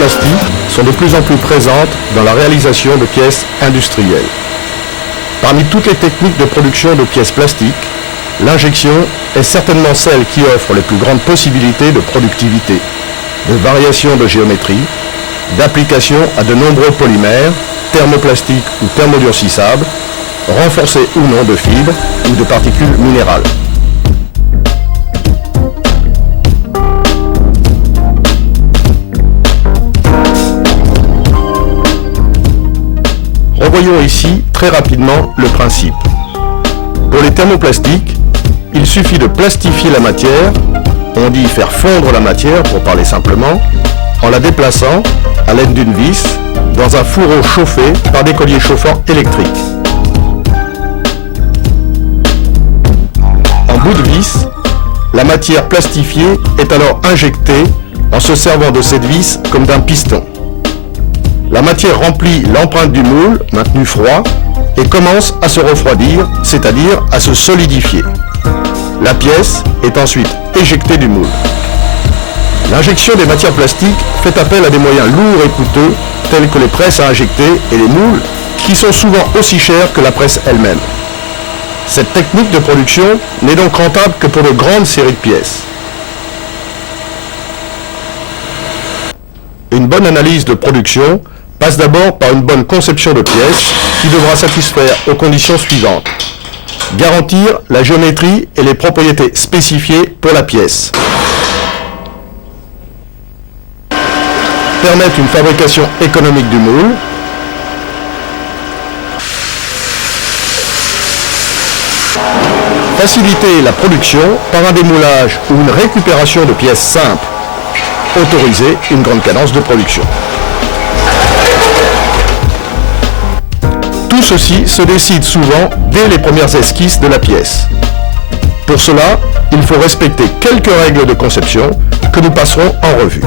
plastiques sont de plus en plus présentes dans la réalisation de pièces industrielles. Parmi toutes les techniques de production de pièces plastiques, l'injection est certainement celle qui offre les plus grandes possibilités de productivité, de variation de géométrie, d'application à de nombreux polymères, thermoplastiques ou thermodurcissables, renforcés ou non de fibres ou de particules minérales. Revoyons ici très rapidement le principe. Pour les thermoplastiques, il suffit de plastifier la matière, on dit faire fondre la matière pour parler simplement, en la déplaçant à l'aide d'une vis dans un fourreau chauffé par des colliers chauffants électriques. En bout de vis, la matière plastifiée est alors injectée en se servant de cette vis comme d'un piston. La matière remplit l'empreinte du moule, maintenu froid, et commence à se refroidir, c'est-à-dire à se solidifier. La pièce est ensuite éjectée du moule. L'injection des matières plastiques fait appel à des moyens lourds et coûteux, tels que les presses à injecter et les moules, qui sont souvent aussi chers que la presse elle-même. Cette technique de production n'est donc rentable que pour de grandes séries de pièces. Une bonne analyse de production passe d'abord par une bonne conception de pièces qui devra satisfaire aux conditions suivantes. Garantir la géométrie et les propriétés spécifiées pour la pièce. Permettre une fabrication économique du moule. Faciliter la production par un démoulage ou une récupération de pièces simples. Autoriser une grande cadence de production. Tout ceci se décide souvent dès les premières esquisses de la pièce. Pour cela, il faut respecter quelques règles de conception que nous passerons en revue.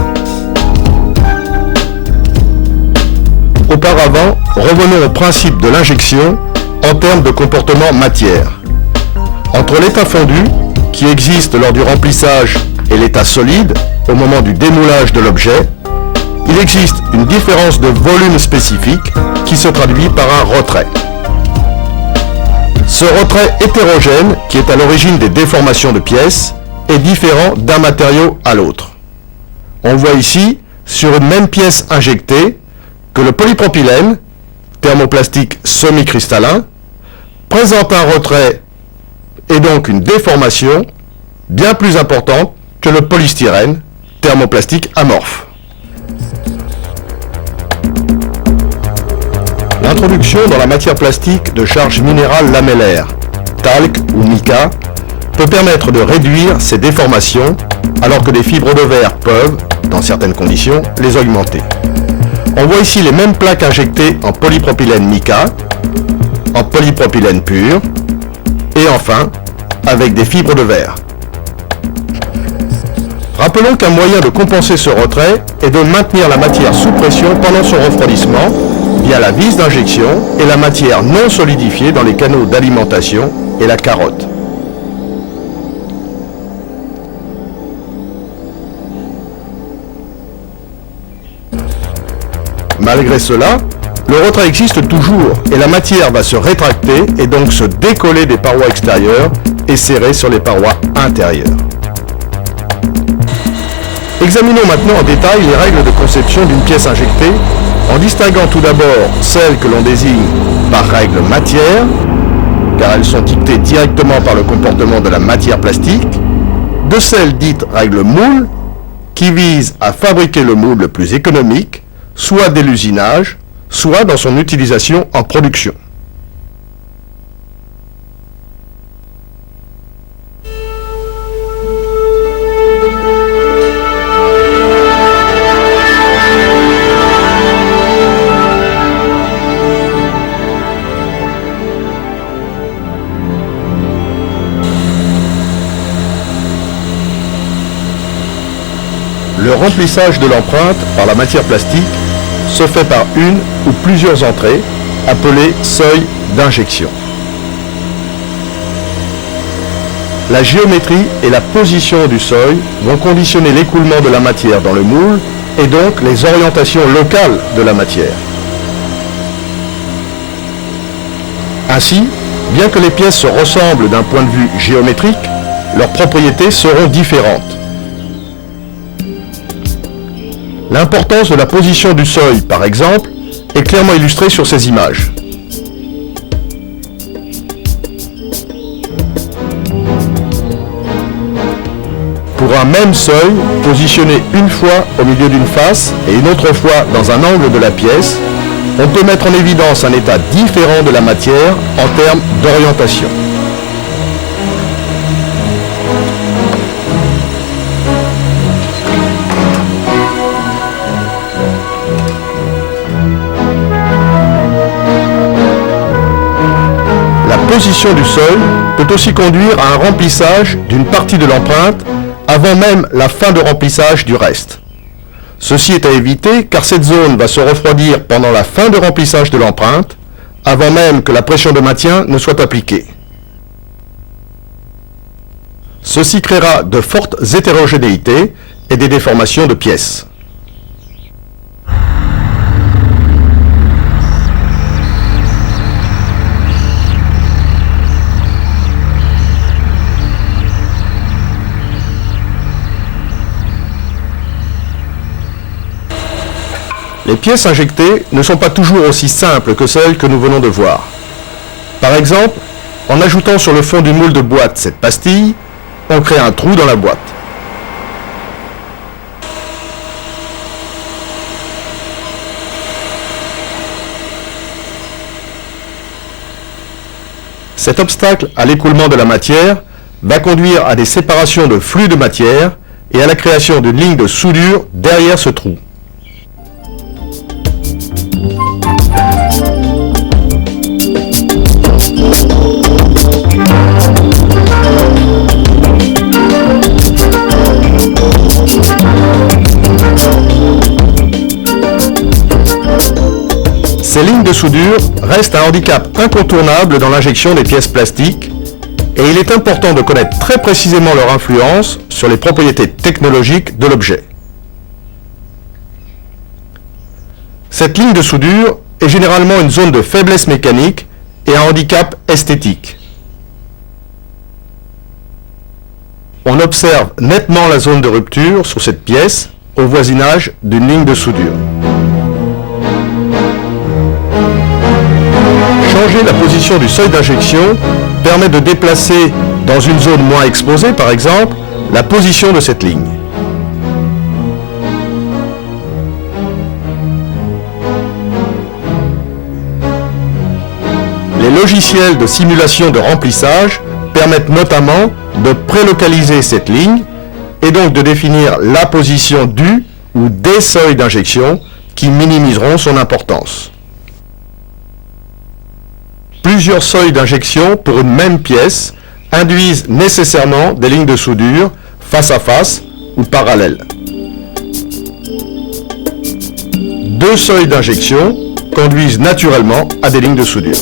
Auparavant, revenons au principe de l'injection en termes de comportement matière. Entre l'état fondu, qui existe lors du remplissage, et l'état solide, au moment du démoulage de l'objet, il existe une différence de volume spécifique qui se traduit par un retrait. Ce retrait hétérogène, qui est à l'origine des déformations de pièces, est différent d'un matériau à l'autre. On voit ici, sur une même pièce injectée, que le polypropylène, thermoplastique semi-cristallin, présente un retrait et donc une déformation bien plus importante que le polystyrène, thermoplastique amorphe. L'introduction dans la matière plastique de charges minérales lamellaires, talc ou mica, peut permettre de réduire ces déformations, alors que des fibres de verre peuvent, dans certaines conditions, les augmenter. On voit ici les mêmes plaques injectées en polypropylène mica, en polypropylène pur, et enfin, avec des fibres de verre. Rappelons qu'un moyen de compenser ce retrait est de maintenir la matière sous pression pendant son refroidissement via la vis d'injection et la matière non solidifiée dans les canaux d'alimentation et la carotte. Malgré cela, le retrait existe toujours et la matière va se rétracter et donc se décoller des parois extérieures et serrer sur les parois intérieures. Examinons maintenant en détail les règles de conception d'une pièce injectée en distinguant tout d'abord celles que l'on désigne par règle matière, car elles sont dictées directement par le comportement de la matière plastique, de celles dites règle moule, qui visent à fabriquer le moule le plus économique, soit dès l'usinage, soit dans son utilisation en production. Le remplissage de l'empreinte par la matière plastique se fait par une ou plusieurs entrées, appelées seuils d'injection. La géométrie et la position du seuil vont conditionner l'écoulement de la matière dans le moule et donc les orientations locales de la matière. Ainsi, bien que les pièces se ressemblent d'un point de vue géométrique, leurs propriétés seront différentes. L'importance de la position du seuil, par exemple, est clairement illustrée sur ces images. Pour un même seuil, positionné une fois au milieu d'une face et une autre fois dans un angle de la pièce, on peut mettre en évidence un état différent de la matière en termes d'orientation. La position du seuil peut aussi conduire à un remplissage d'une partie de l'empreinte avant même la fin de remplissage du reste. Ceci est à éviter car cette zone va se refroidir pendant la fin de remplissage de l'empreinte, avant même que la pression de maintien ne soit appliquée. Ceci créera de fortes hétérogénéités et des déformations de pièces. Les pièces injectées ne sont pas toujours aussi simples que celles que nous venons de voir. Par exemple, en ajoutant sur le fond du moule de boîte cette pastille, on crée un trou dans la boîte. Cet obstacle à l'écoulement de la matière va conduire à des séparations de flux de matière et à la création d'une ligne de soudure derrière ce trou. Ces lignes de soudure restent un handicap incontournable dans l'injection des pièces plastiques et il est important de connaître très précisément leur influence sur les propriétés technologiques de l'objet. Cette ligne de soudure est généralement une zone de faiblesse mécanique et un handicap esthétique. On observe nettement la zone de rupture sur cette pièce au voisinage d'une ligne de soudure. Changer la position du seuil d'injection permet de déplacer dans une zone moins exposée, par exemple, la position de cette ligne. Les logiciels de simulation de remplissage permettent notamment de prélocaliser cette ligne et donc de définir la position du ou des seuils d'injection qui minimiseront son importance. Plusieurs seuils d'injection pour une même pièce induisent nécessairement des lignes de soudure face à face ou parallèles. Deux seuils d'injection conduisent naturellement à des lignes de soudure.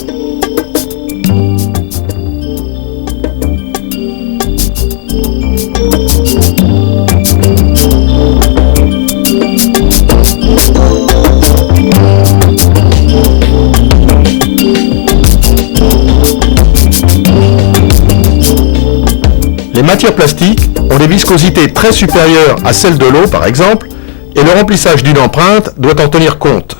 Les matières plastiques ont des viscosités très supérieures à celles de l'eau, par exemple, et le remplissage d'une empreinte doit en tenir compte.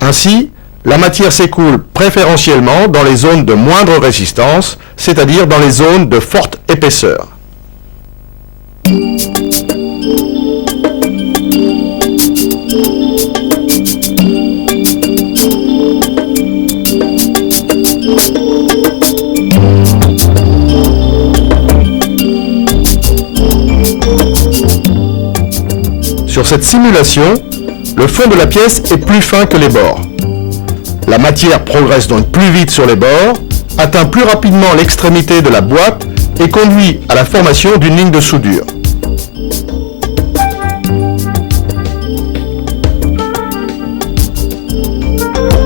Ainsi, la matière s'écoule préférentiellement dans les zones de moindre résistance, c'est-à-dire dans les zones de forte épaisseur. Sur cette simulation, le fond de la pièce est plus fin que les bords. La matière progresse donc plus vite sur les bords, atteint plus rapidement l'extrémité de la boîte et conduit à la formation d'une ligne de soudure.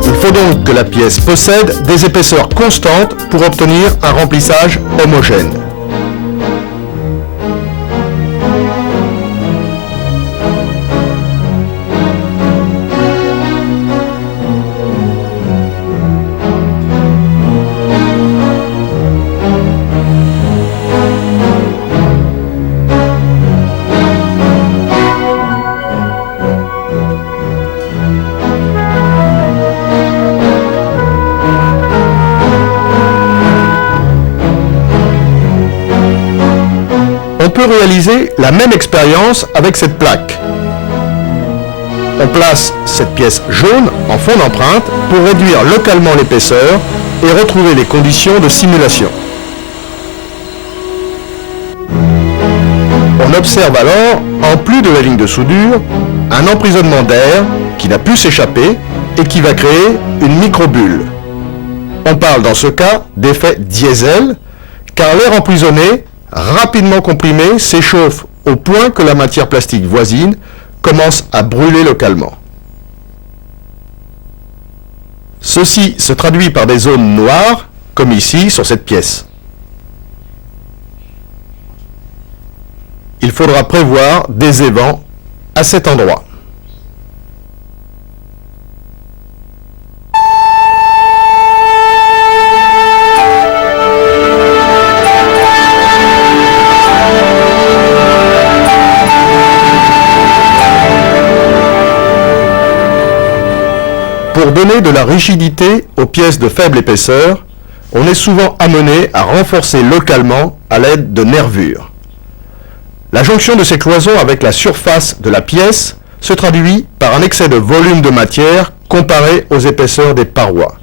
Il faut donc que la pièce possède des épaisseurs constantes pour obtenir un remplissage homogène. réaliser la même expérience avec cette plaque. On place cette pièce jaune en fond d'empreinte pour réduire localement l'épaisseur et retrouver les conditions de simulation. On observe alors, en plus de la ligne de soudure, un emprisonnement d'air qui n'a pu s'échapper et qui va créer une microbulle. On parle dans ce cas d'effet diesel, car l'air emprisonné, rapidement comprimé, s'échauffe au point que la matière plastique voisine commence à brûler localement. Ceci se traduit par des zones noires, comme ici sur cette pièce. Il faudra prévoir des évents à cet endroit. Pour donner de la rigidité aux pièces de faible épaisseur, on est souvent amené à renforcer localement à l'aide de nervures. La jonction de ces cloisons avec la surface de la pièce se traduit par un excès de volume de matière comparé aux épaisseurs des parois.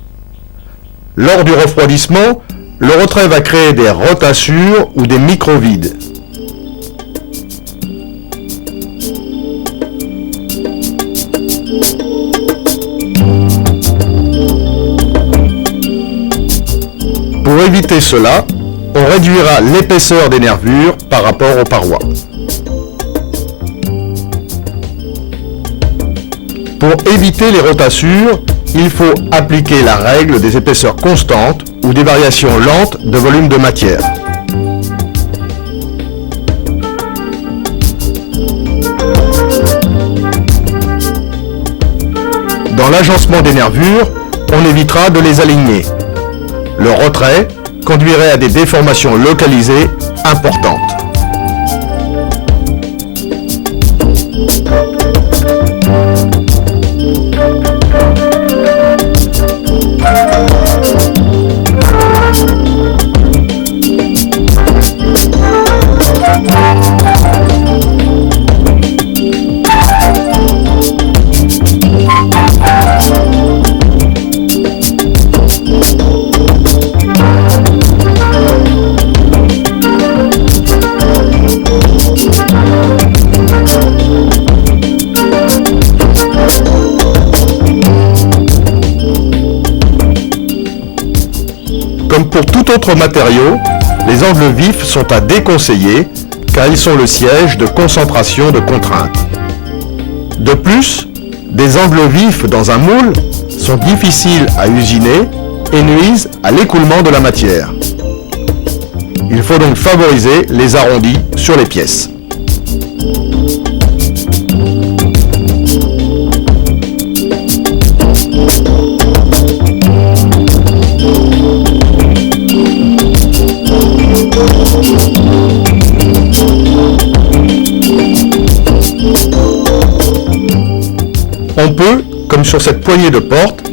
Lors du refroidissement, le retrait va créer des rotassures ou des micro-vides. Pour éviter cela, on réduira l'épaisseur des nervures par rapport aux parois. Pour éviter les rotassures, il faut appliquer la règle des épaisseurs constantes ou des variations lentes de volume de matière. Dans l'agencement des nervures, on évitera de les aligner. Le retrait conduirait à des déformations localisées importantes. Comme pour tout autre matériau, les angles vifs sont à déconseiller car ils sont le siège de concentration de contraintes. De plus, des angles vifs dans un moule sont difficiles à usiner et nuisent à l'écoulement de la matière. Il faut donc favoriser les arrondis sur les pièces. On peut, comme sur cette poignée de porte,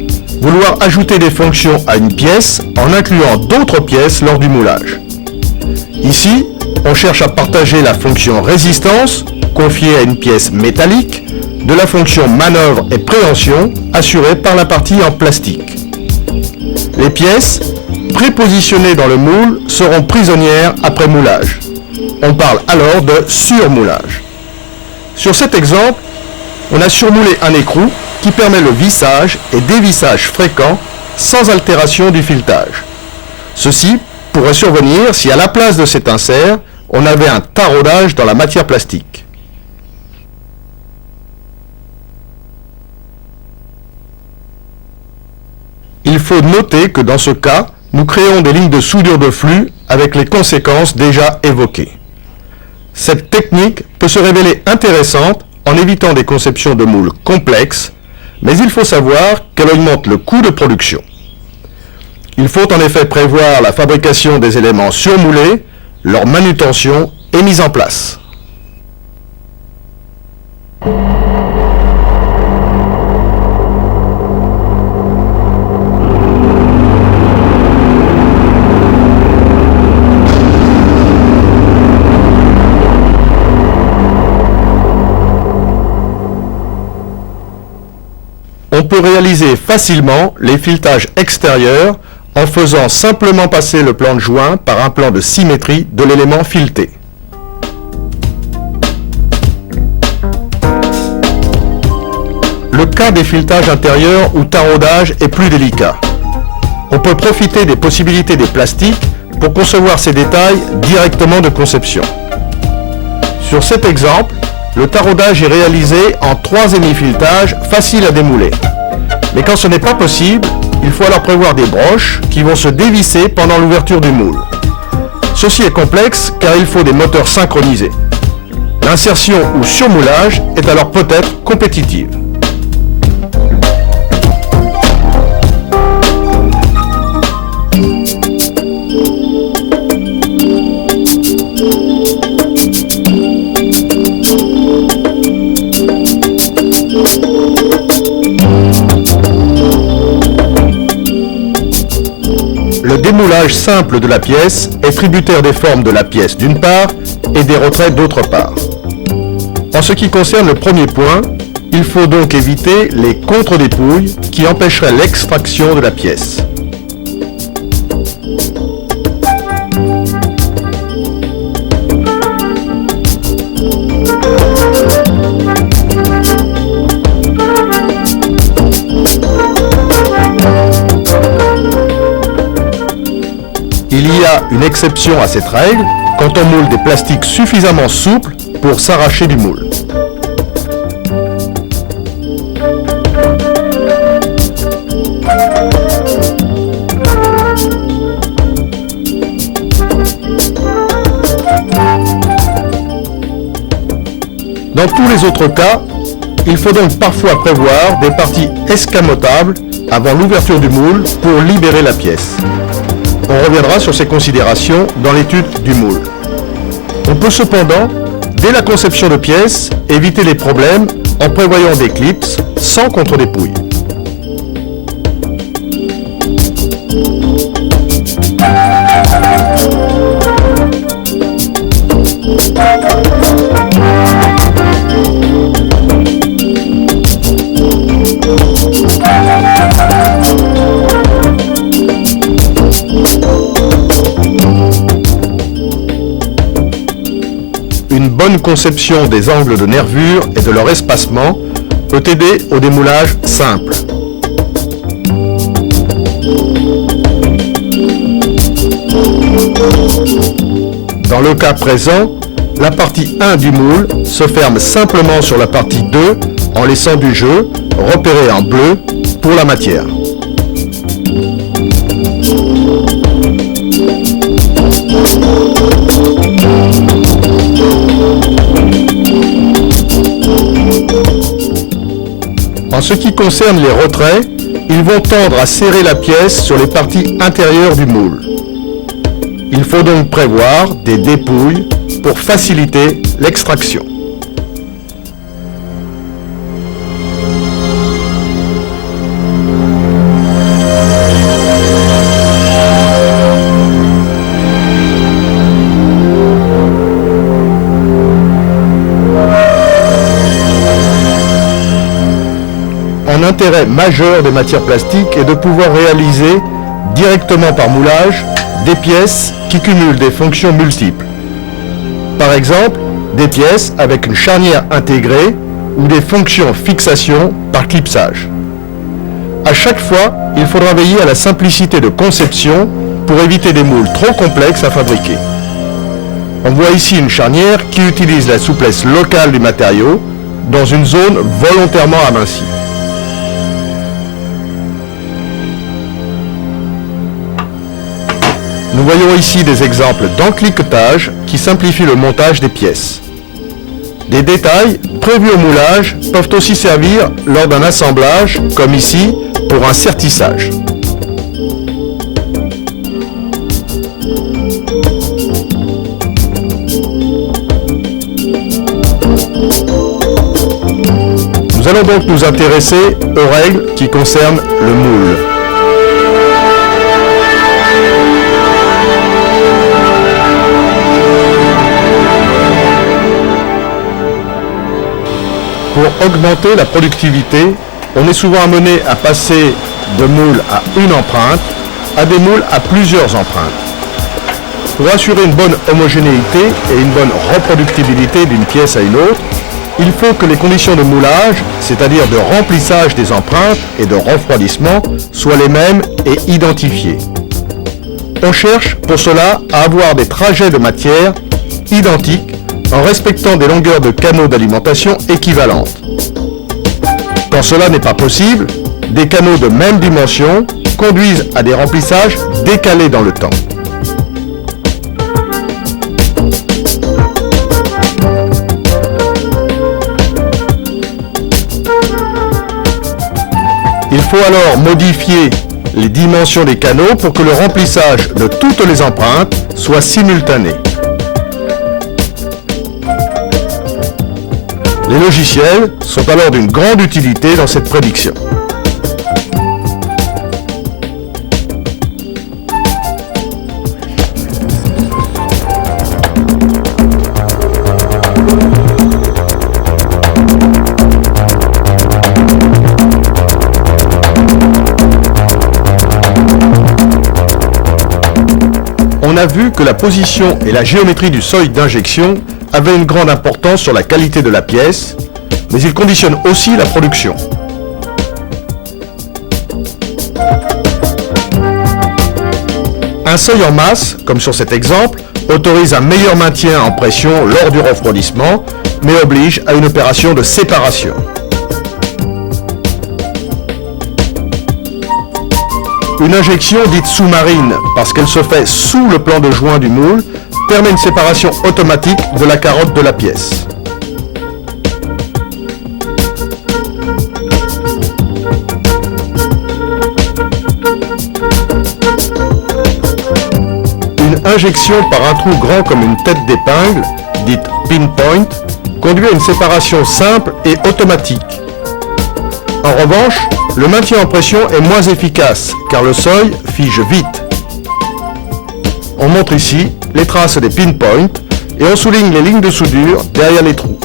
vouloir ajouter des fonctions à une pièce en incluant d'autres pièces lors du moulage. Ici, on cherche à partager la fonction résistance, confiée à une pièce métallique, de la fonction manœuvre et préhension, assurée par la partie en plastique. Les pièces, prépositionnées dans le moule, seront prisonnières après moulage. On parle alors de surmoulage. Sur cet exemple, on a surmoulé un écrou qui permet le vissage et dévissage fréquent sans altération du filetage. Ceci pourrait survenir si à la place de cet insert, on avait un taraudage dans la matière plastique. Il faut noter que dans ce cas, nous créons des lignes de soudure de flux avec les conséquences déjà évoquées. Cette technique peut se révéler intéressante en évitant des conceptions de moules complexes, mais il faut savoir qu'elle augmente le coût de production. Il faut en effet prévoir la fabrication des éléments surmoulés, leur manutention et mise en place. peut réaliser facilement les filetage extérieurs en faisant simplement passer le plan de joint par un plan de symétrie de l'élément fileté. Le cas des filetages intérieurs ou taraudage est plus délicat. On peut profiter des possibilités des plastiques pour concevoir ces détails directement de conception. Sur cet exemple, le taraudage est réalisé en 3 hémifiletages faciles à démouler. Mais quand ce n'est pas possible, il faut alors prévoir des broches qui vont se dévisser pendant l'ouverture du moule. Ceci est complexe car il faut des moteurs synchronisés. L'insertion ou surmoulage est alors peut-être compétitive. Le démoulage simple de la pièce est tributaire des formes de la pièce d'une part et des retraits d'autre part. En ce qui concerne le premier point, il faut donc éviter les contre-dépouilles qui empêcheraient l'extraction de la pièce. Il y a une exception à cette règle quand on moule des plastiques suffisamment souples pour s'arracher du moule. Dans tous les autres cas, il faut donc parfois prévoir des parties escamotables avant l'ouverture du moule pour libérer la pièce. On reviendra sur ces considérations dans l'étude du moule. On peut cependant, dès la conception de pièces, éviter les problèmes en prévoyant des clips sans contre-dépouille. Une bonne conception des angles de nervure et de leur espacement peut aider au démoulage simple. Dans le cas présent, la partie 1 du moule se ferme simplement sur la partie 2 en laissant du jeu, repéré en bleu, pour la matière. En ce qui concerne les retraits, ils vont tendre à serrer la pièce sur les parties intérieures du moule. Il faut donc prévoir des dépouilles pour faciliter l'extraction. Un intérêt majeur des matières plastiques est de pouvoir réaliser directement par moulage des pièces qui cumulent des fonctions multiples. Par exemple, des pièces avec une charnière intégrée ou des fonctions fixation par clipsage. À chaque fois, il faudra veiller à la simplicité de conception pour éviter des moules trop complexes à fabriquer. On voit ici une charnière qui utilise la souplesse locale du matériau dans une zone volontairement amincie. Nous voyons ici des exemples d'encliquetage qui simplifient le montage des pièces. Des détails prévus au moulage peuvent aussi servir lors d'un assemblage, comme ici, pour un sertissage. Nous allons donc nous intéresser aux règles qui concernent le moule. Pour augmenter la productivité, on est souvent amené à passer de moules à une empreinte à des moules à plusieurs empreintes. Pour assurer une bonne homogénéité et une bonne reproductibilité d'une pièce à une autre, il faut que les conditions de moulage, c'est-à-dire de remplissage des empreintes et de refroidissement, soient les mêmes et identifiées. On cherche pour cela à avoir des trajets de matière identiques en respectant des longueurs de canaux d'alimentation équivalentes. Quand cela n'est pas possible, des canaux de même dimension conduisent à des remplissages décalés dans le temps. Il faut alors modifier les dimensions des canaux pour que le remplissage de toutes les empreintes soit simultané. Les logiciels sont alors d'une grande utilité dans cette prédiction. On a vu que la position et la géométrie du seuil d'injection avaient une grande importance sur la qualité de la pièce, mais ils conditionnent aussi la production. Un seuil en masse, comme sur cet exemple, autorise un meilleur maintien en pression lors du refroidissement, mais oblige à une opération de séparation. Une injection dite sous-marine, parce qu'elle se fait sous le plan de joint du moule, permet une séparation automatique de la carotte de la pièce. Une injection par un trou grand comme une tête d'épingle, dite pinpoint, conduit à une séparation simple et automatique. En revanche, le maintien en pression est moins efficace car le seuil fige vite. On montre ici les traces des pinpoints et on souligne les lignes de soudure derrière les trous.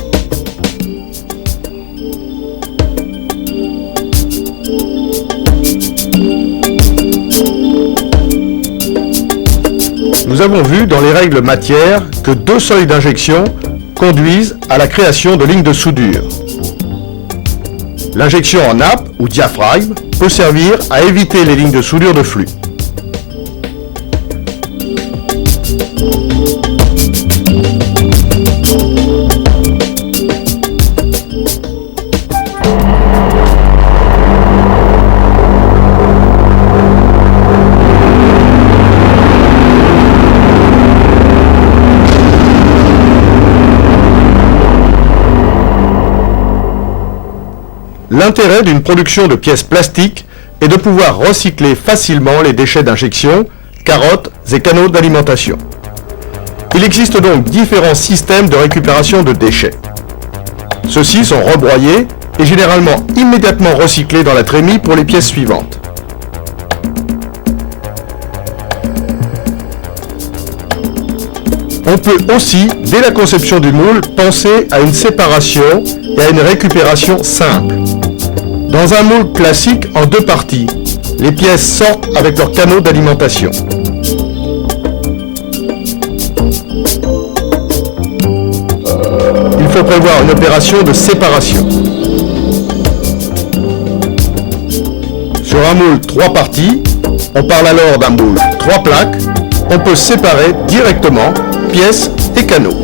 Nous avons vu dans les règles matière que deux seuils d'injection conduisent à la création de lignes de soudure. L'injection en nappe ou diaphragme peut servir à éviter les lignes de soudure de flux. L'intérêt d'une production de pièces plastiques est de pouvoir recycler facilement les déchets d'injection, carottes et canaux d'alimentation. Il existe donc différents systèmes de récupération de déchets. Ceux-ci sont rebroyés et généralement immédiatement recyclés dans la trémie pour les pièces suivantes. On peut aussi, dès la conception du moule, penser à une séparation et à une récupération simple. Dans un moule classique en deux parties, les pièces sortent avec leurs canaux d'alimentation. Il faut prévoir une opération de séparation. Sur un moule 3 parties, on parle alors d'un moule 3 plaques, on peut séparer directement pièces et canaux.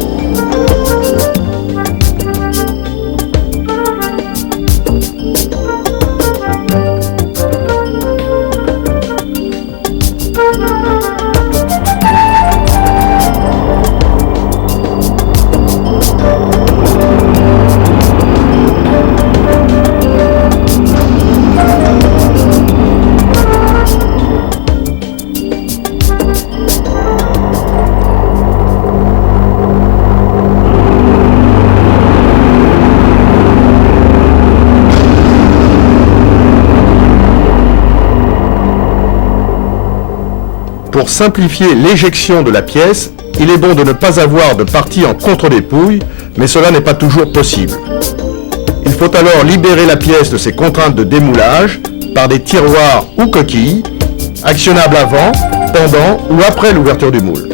Pour simplifier l'éjection de la pièce, il est bon de ne pas avoir de partie en contre-dépouille, mais cela n'est pas toujours possible. Il faut faut alors libérer la pièce de ses contraintes de démoulage par des tiroirs ou coquilles, actionnables avant, pendant ou après l'ouverture du moule.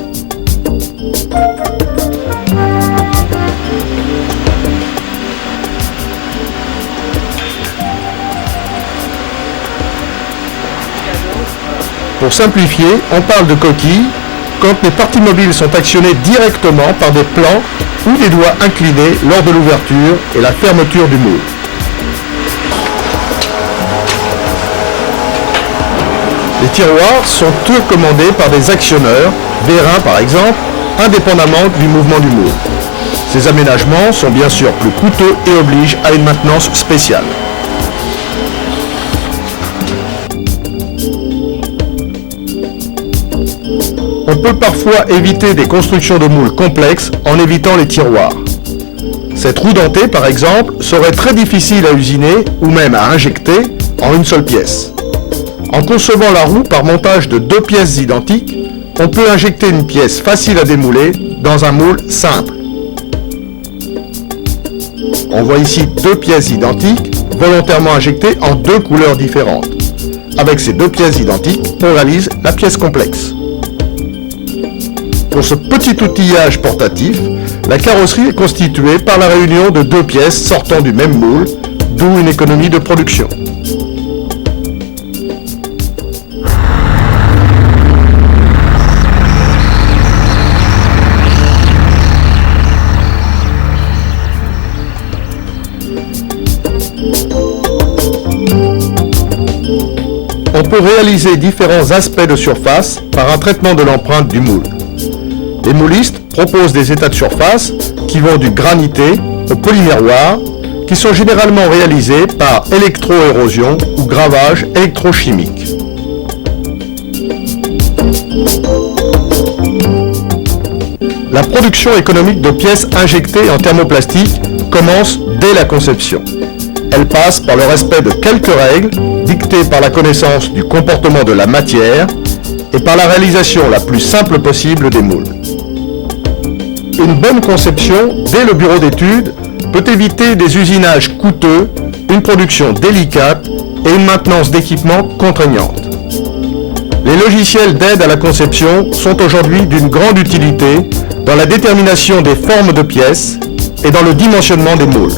Pour simplifier, on parle de coquilles quand les parties mobiles sont actionnées directement par des plans ou des doigts inclinés lors de l'ouverture et la fermeture du moule. Les tiroirs sont eux commandés par des actionneurs, vérins par exemple, indépendamment du mouvement du moule. Ces aménagements sont bien sûr plus coûteux et obligent à une maintenance spéciale. On peut parfois éviter des constructions de moules complexes en évitant les tiroirs. Cette roue dentée, par exemple, serait très difficile à usiner ou même à injecter en une seule pièce. En concevant la roue par montage de deux pièces identiques, on peut injecter une pièce facile à démouler dans un moule simple. On voit ici deux pièces identiques, volontairement injectées en deux couleurs différentes. Avec ces deux pièces identiques, on réalise la pièce complexe. Pour ce petit outillage portatif, la carrosserie est constituée par la réunion de deux pièces sortant du même moule, d'où une économie de production. On peut réaliser différents aspects de surface par un traitement de l'empreinte du moule. Les moulistes proposent des états de surface qui vont du granité au polymiroir, qui sont généralement réalisés par électro-érosion ou gravage électrochimique. La production économique de pièces injectées en thermoplastique commence dès la conception. Elle passe par le respect de quelques règles dictées par la connaissance du comportement de la matière et par la réalisation la plus simple possible des moules. Une bonne conception, dès le bureau d'études, peut éviter des usinages coûteux, une production délicate et une maintenance d'équipement contraignante. Les logiciels d'aide à la conception sont aujourd'hui d'une grande utilité dans la détermination des formes de pièces et dans le dimensionnement des moules.